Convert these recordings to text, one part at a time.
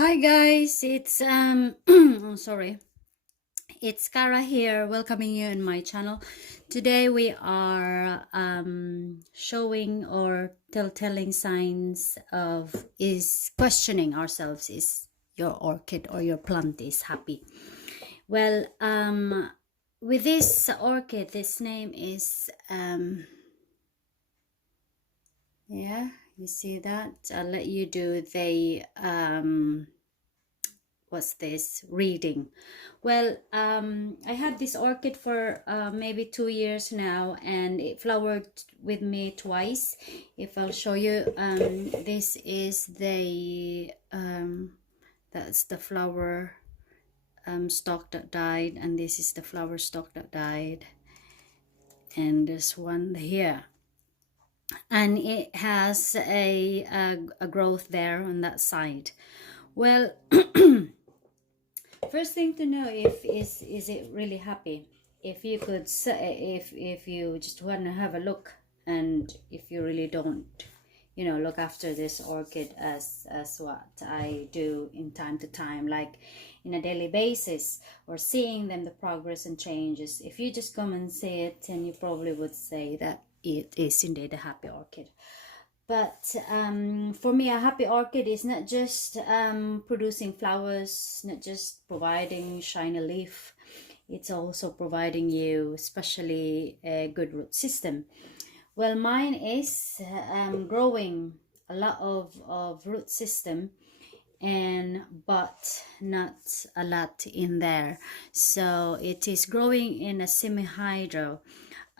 Hi guys, it's oh, sorry. It's Cara here, welcoming you in my channel. Today we are showing or telling signs of is questioning ourselves, is your orchid or your plant is happy. Well, with this orchid, this name is yeah, you see that? I'll let you do the what's this reading. Well, I had this orchid for maybe 2 years now, and it flowered with me twice. If I'll show you, this is the that's the flower stalk that died, and this is the flower stalk that died, and this one here, and it has a growth there on that side. Well, first thing to know is it really happy. If you could say, if you just want to have a look, and if you really don't, you know, look after this orchid as what I do in time to time, like in a daily basis, or seeing them the progress and changes. If you just come and see it, and you probably would say that it is indeed a happy orchid. But for me, a happy orchid is not just producing flowers, not just providing shiny leaf. It's also providing you, especially a good root system. Well, mine is growing a lot of root system, but not a lot in there. So it is growing in a semi-hydro.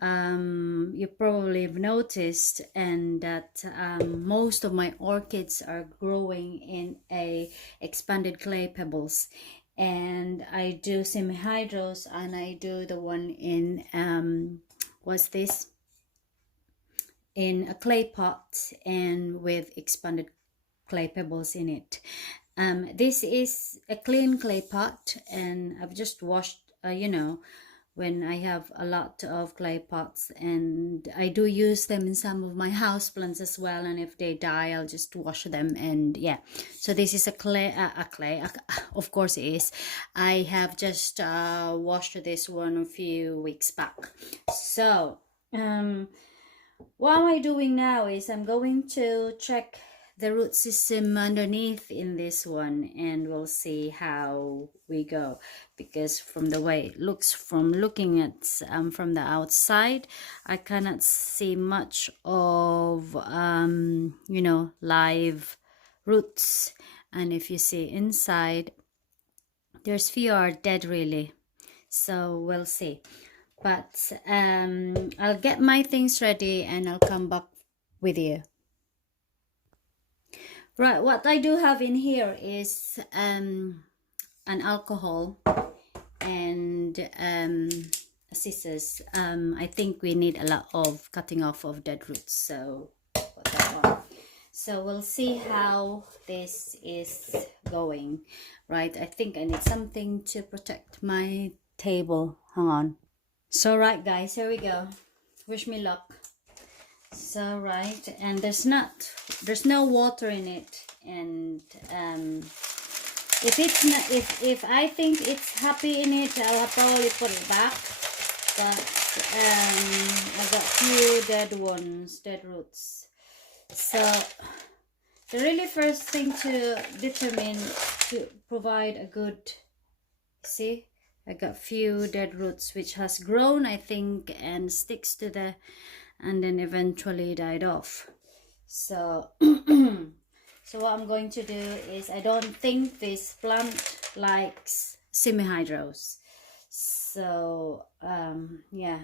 You probably have noticed, and that most of my orchids are growing in a expanded clay pebbles, and I do semi-hydros, and I do the one in what's this, in a clay pot and with expanded clay pebbles in it. This is a clean clay pot, and I've just washed, you know, when I have a lot of clay pots, and I do use them in some of my house plants as well, and if they die, I'll just wash them. And yeah, so this is a clay, of course it is. I have just washed this one a few weeks back. So what am I doing now is I'm going to check the root system underneath in this one, and we'll see how we go, because from the way it looks, from looking at from the outside, I cannot see much of you know, live roots. And if you see inside, there's few are dead really, so we'll see. But I'll get my things ready and I'll come back with you. Right, what I do have in here is an alcohol and scissors. I think we need a lot of cutting off of dead roots, so put that on. So we'll see how this is going. Right, I think I need something to protect my table. Hang on. So right guys, here we go. Wish me luck. So right, and there's no water in it, and if it's not, if I think it's happy in it, I'll probably put it back. But I've got few dead ones, dead roots. So the really first thing to determine to provide a good, see, I got few dead roots which has grown, I think, and sticks to the, and then eventually died off. So so what I'm going to do is, I don't think this plant likes semi-hydros. So yeah,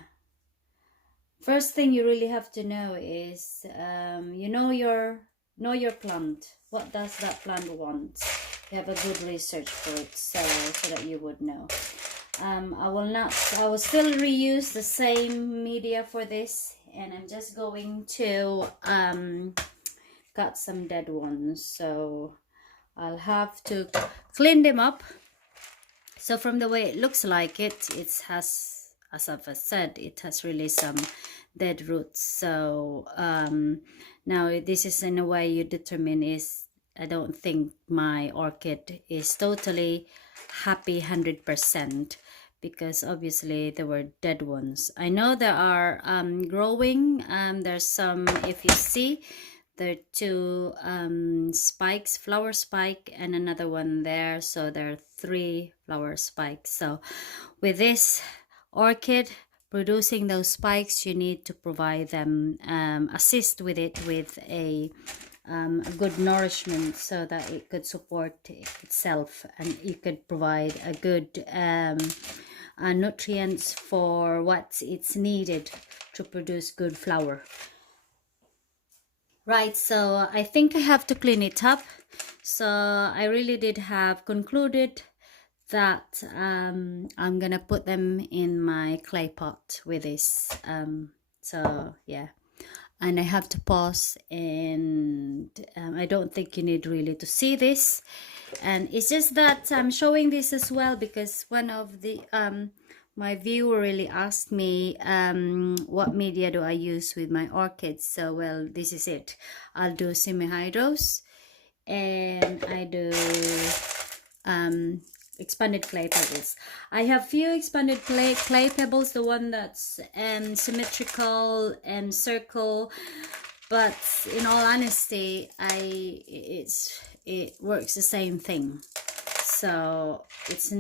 first thing you really have to know is you know your plant. What does that plant want? You have a good research for it, so that you would know. I will still reuse the same media for this, and I'm just going to cut some dead ones, so I'll have to clean them up. So from the way it looks like, it has, as I've said, it has really some dead roots. So now this is in a way you determine, is I don't think my orchid is totally happy 100%, because obviously there were dead ones. I know there are growing. There's some, if you see, there are two spikes, flower spike, and another one there. So there are 3 flower spikes. So with this orchid producing those spikes, you need to provide them, assist with it with a good nourishment, so that it could support itself, and you could provide a good nutrients for what it's needed to produce good flower. Right, so I think I have to clean it up. So I really did have concluded that I'm gonna put them in my clay pot with this. So yeah, and I have to pause, and I don't think you need really to see this, and it's just that I'm showing this as well because one of the my viewer really asked me what media do I use with my orchids. So well, this is it. I'll do semi-hydros, and I do expanded clay pebbles. I have few expanded clay pebbles, the one that's symmetrical and circle, but in all honesty, it works the same thing. So it's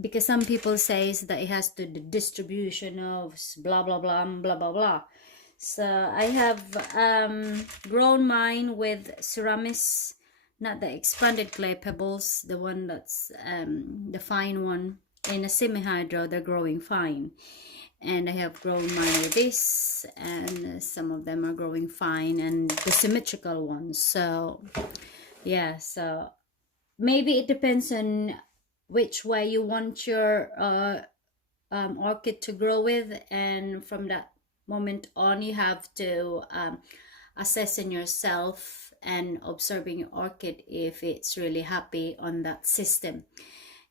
because some people says that it has to the distribution of blah blah blah blah blah blah. So I have grown mine with ceramics, not the expanded clay pebbles, the one that's the fine one. In a semi-hydro, they're growing fine, and I have grown mine with this, and some of them are growing fine, and the symmetrical ones. So yeah, so maybe it depends on which way you want your orchid to grow with, and from that moment on you have to assess in yourself and observing your orchid if it's really happy on that system,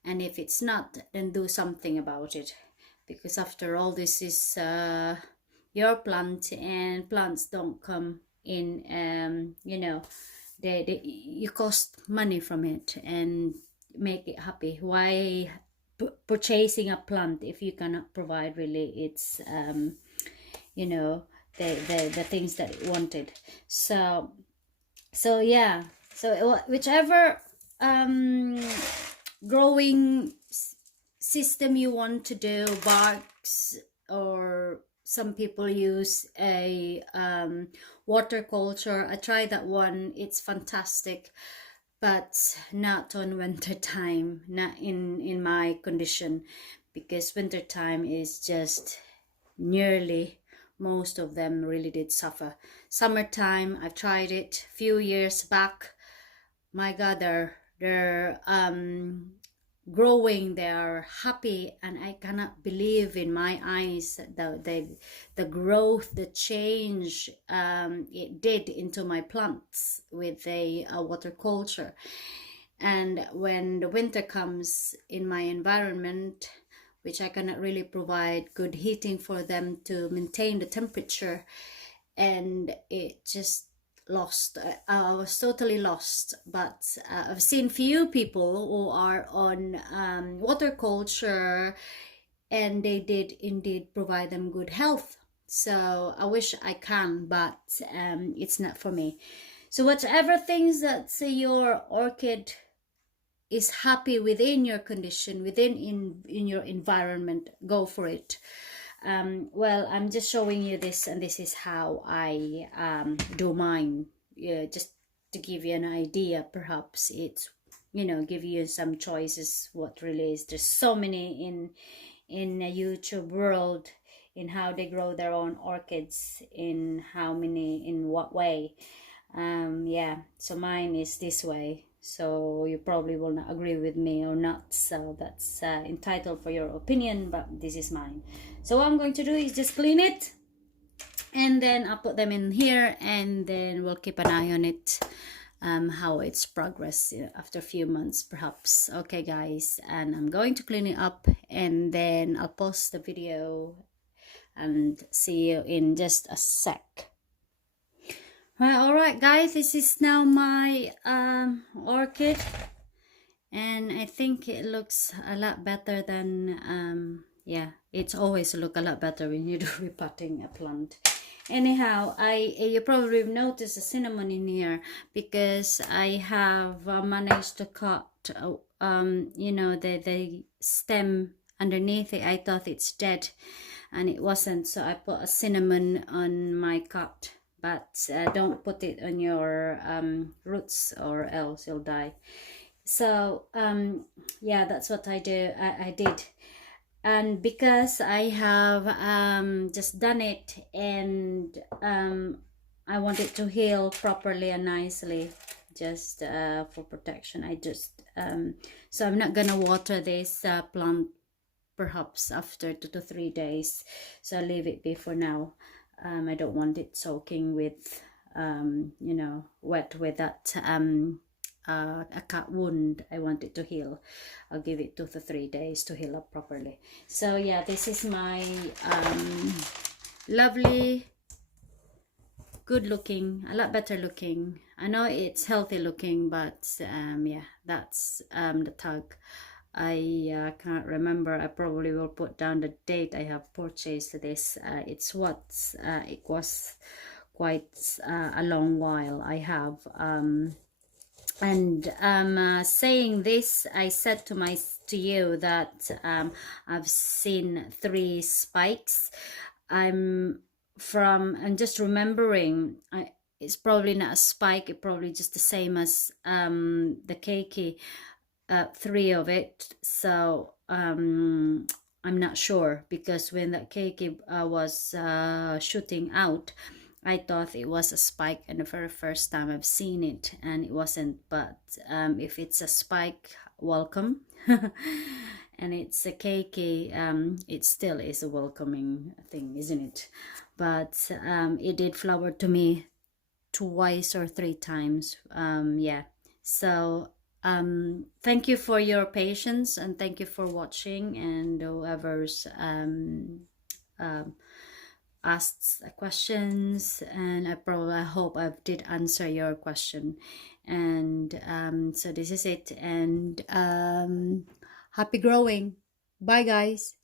and if it's not, then do something about it, because after all, this is your plant, and plants don't come in you know, you cost money from it and make it happy. Why purchasing a plant if you cannot provide really its you know, the things that it wanted? So yeah, so whichever growing system you want to do, barks, or some people use a water culture. I tried that one, it's fantastic, but not on winter time, not in my condition, because winter time is just nearly, most of them really did suffer. Summertime, I've tried it a few years back. My God, they're growing, they are happy, and I cannot believe in my eyes the growth, the change it did into my plants with a water culture. And when the winter comes in my environment, which I cannot really provide good heating for them to maintain the temperature, and it just lost. I was totally lost. But I've seen few people who are on water culture, and they did indeed provide them good health. So I wish I can, but it's not for me. So whatever things that your orchid is happy within your condition, within in your environment, go for it. Well, I'm just showing you this, and this is how I do mine. Yeah, just to give you an idea, perhaps it's, you know, give you some choices what really is. There's so many in the YouTube world in how they grow their own orchids, in how many, in what way. Yeah, so mine is this way. So you probably will not agree with me or not, so that's entitled for your opinion, but this is mine. So what I'm going to do is just clean it, and then I'll put them in here, and then we'll keep an eye on it, how it's progress after a few months perhaps. Okay guys, and I'm going to clean it up, and then I'll post the video and see you in just a sec. Well, all right, guys, this is now my orchid, and I think it looks a lot better than yeah, it's always look a lot better when you do repotting a plant. Anyhow, you probably noticed a cinnamon in here because I have managed to cut you know, the stem underneath it. I thought it's dead and it wasn't, so I put a cinnamon on my cut. But don't put it on your roots or else you'll die. So yeah, that's what I did. And because I have just done it, and I want it to heal properly and nicely, just for protection, I just so I'm not gonna water this plant perhaps after 2 to 3 days, so I'll leave it be for now. I don't want it soaking with you know, wet with that a cut wound. I want it to heal. I'll give it 2 to 3 days to heal up properly. So yeah, this is my lovely, good looking, a lot better looking. I know it's healthy looking, but yeah, that's the tag. I can't remember. I probably will put down the date I have purchased this. It's what it was quite a long while I have. And saying this, I said to you that I've seen 3 spikes. I'm just remembering, it's probably not a spike. It's probably just the same as the keiki. 3 of it. So I'm not sure, because when that keiki was shooting out, I thought it was a spike, and the very first time I've seen it, and it wasn't. But if it's a spike, welcome. And it's a keiki, it still is a welcoming thing, isn't it? But it did flower to me twice or 3 times. Yeah, so thank you for your patience, and thank you for watching, and whoever's asked questions, and I hope I did answer your question. And so this is it, and happy growing. Bye, guys.